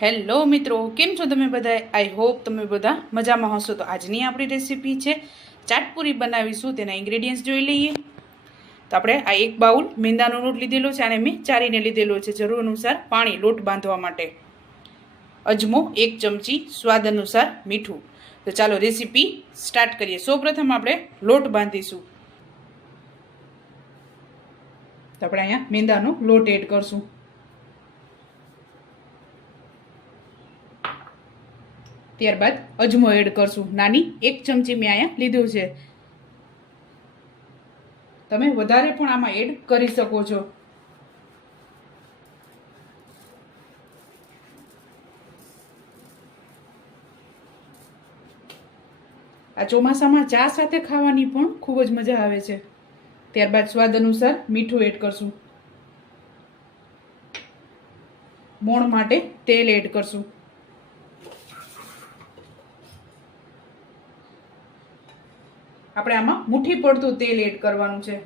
Hello મિત્રો, કેમ છો તમે બધા? આઈ હોપ તમે બધા મજામાં હશો. તો આજની આપણી રેસીપી છે ચાટપુરી બનાવીશું. તેના ઇન્ગ્રેડિયન્ટ્સ જોઈ લઈએ. તો આપણે આ એક બાઉલ મેંદાનો લોટ લીધેલો છે અને મેં ચારીને લીધેલો છે. જરૂર અનુસાર પાણી લોટ બાંધવા માટે. અજમો 1 ચમચી, સ્વાદ અનુસાર મીઠું. તો ચાલો રેસીપી સ્ટાર્ટ કરીએ. સૌપ્રથમ આપણે લોટ બાંધીશું. તો આપણે અહીંયા મેંદાનો લોટ એડ કરશું. ત્યારબાદ અજમો એડ કરશું. નાની 1 ચમચી મેં અહીંયા લીધું છે. તમે વધારે પણ આમાં એડ કરી શકો છો. આ ચોમાસામાં ચા સાથે ખાવાની પણ ખૂબ જ મજા આવે છે. ત્યારબાદ સ્વાદ અનુસાર મીઠું એડ કરશું. મોણ માટે તેલ એડ કરશું. આપણે આમાં મુઠ્ઠી પડતું તેલ એડ કરવાનું છે.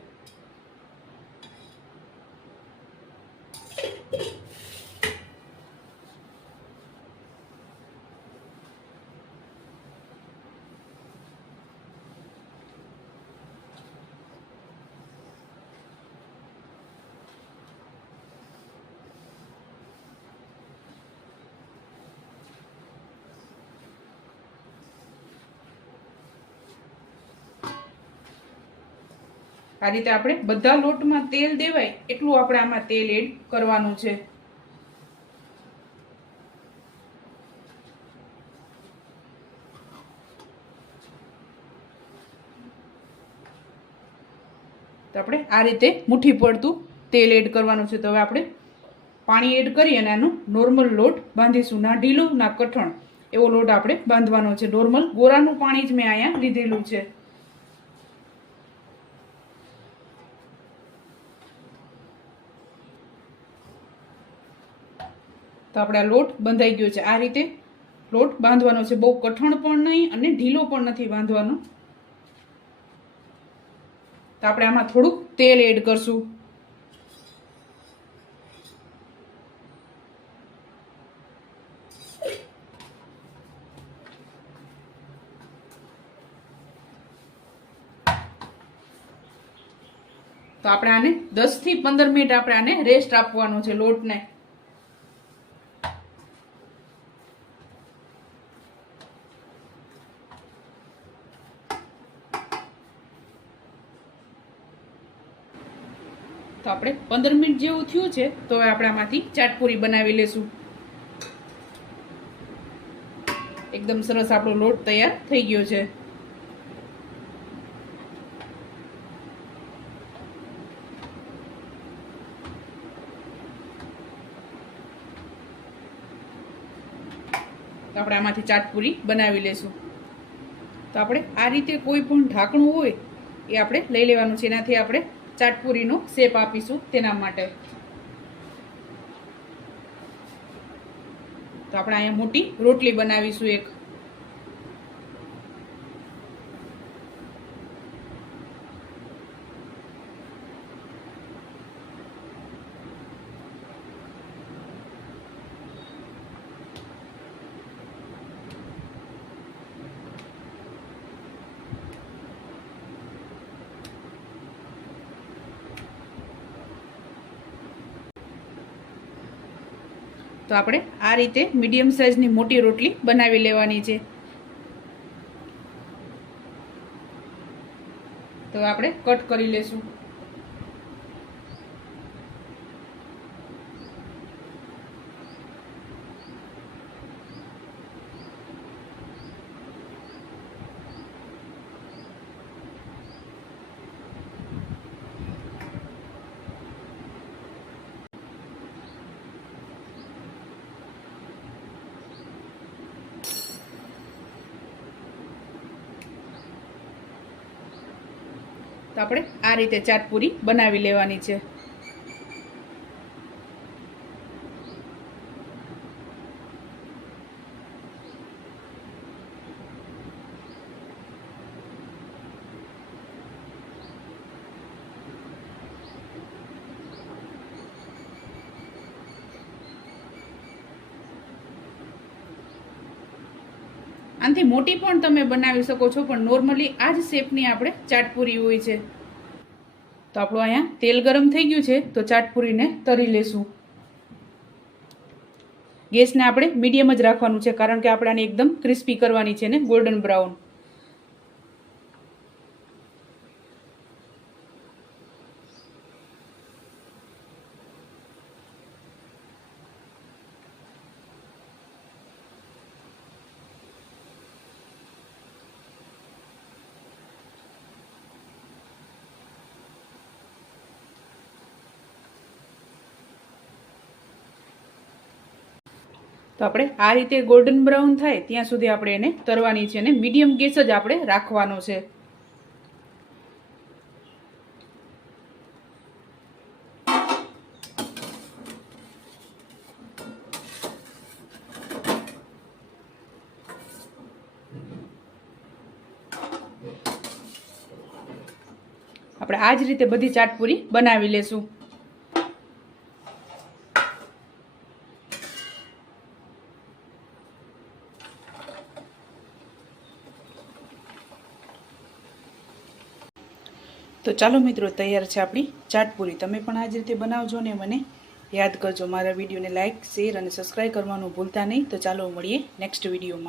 આ રીતે આપણે બધા લોટમાં તેલ દેવાય એટલું આપણે આમાં તેલ એડ કરવાનું છે. તો આપણે આ રીતે મુઠ્ઠી પડતું તેલ એડ કરવાનું છે. તો હવે આપણે પાણી એડ કરી અને આનો નોર્મલ લોટ બાંધીશું. ના ઢીલો ના કઠણ એવો લોટ આપણે બાંધવાનો છે. નોર્મલ ગોરાનું પાણી જ મેં અહીંયા લીધેલું છે. તો આપણે આ લોટ બંધાઈ ગયો છે. આ રીતે લોટ બાંધવાનો છે. બહુ કઠણ પણ નહીં અને ઢીલો પણ નથી બાંધવાનો. તો આપણે આમાં થોડુંક તેલ એડ કરશું. તો આપણે આને 10 થી 15 મિનિટ આપણે આને રેસ્ટ આપવાનો છે લોટને. તો આપણે 15 મિનિટ જેવું થયું છે. તો હવે આપણે આમાંથી ચાટપુરી બનાવી લેશું. એકદમ સરસ આપણો લોટ તૈયાર થઈ ગયો છે. તો આપણે આમાંથી ચાટપુરી બનાવી લેશું. તો આપણે આ રીતે કોઈ પણ ઢાંકણું હોય એ આપણે લઈ લેવાનું છે. એનાથી આપણે ચાટપુરીનો શેપ આપીશું તેના માટે. તો આપણે અહીંયા મોટી રોટલી બનાવીશું એક. તો આપણે આ રીતે મીડિયમ સાઇઝની મોટી રોટલી બનાવી લેવાની છે. તો આપણે કટ કરી લેશું. તો આપણે આ રીતે ચાટપુરી બનાવી લેવાની છે. આનાથી મોટી પણ તમે બનાવી શકો છો, પણ નોર્મલી આ જ શેપની આપણે ચાટપુરી હોય છે. તો આપણું અહીંયા તેલ ગરમ થઈ ગયું છે, તો ચાટપુરીને તરી લેશું. ગેસને આપણે મીડિયમ જ રાખવાનું છે, કારણ કે આપણે આને એકદમ ક્રિસ્પી કરવાની છે ને ગોલ્ડન બ્રાઉન. તો આપણે આ રીતે ગોલ્ડન બ્રાઉન થાય ત્યાં સુધી આપણે એને તરવાની છે અને મીડિયમ ગેસ જ આપણે રાખવાનો છે. આપણે આ જ રીતે બધી ચાટપુરી બનાવી લેશું. તો ચાલો મિત્રો, તૈયાર છે આપણી ચાટપુરી. તમે પણ આ જ રીતે બનાવજો ને મને યાદ કરજો. મારા વિડીયોને લાઇક, શેર અને સબસ્ક્રાઈબ કરવાનું ભૂલતા નહીં. તો ચાલો મળીએ નેક્સ્ટ વિડીયોમાં.